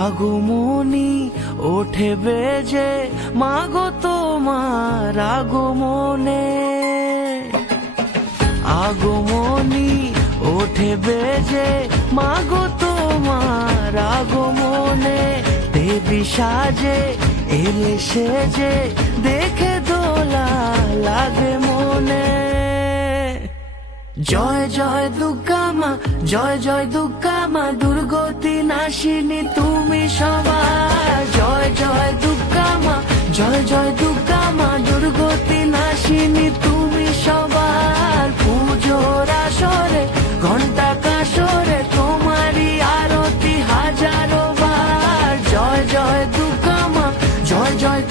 আগমনী ওঠে বেজে মাগো তোমার আগমনে, আগমনী ওঠে বেজে মাগো তোমার আগমনে। দেবী সাজে এলে সেজে দেখে দোলা লাগে মনে। জয় জয় দুর্গা মা, জয় জয় দুর্গা মা, দুর্গতি নাশিনী তুমি সবার। জয় জয় দুর্গা মা, জয় জয় দুর্গা মা, দুর্গতি নাশিনী তুমি সবার। পুজোর আসরে ঘন্টা কাসরে তোমারই আরতি হাজারো বার। জয় জয় দুর্গা মা, জয় জয়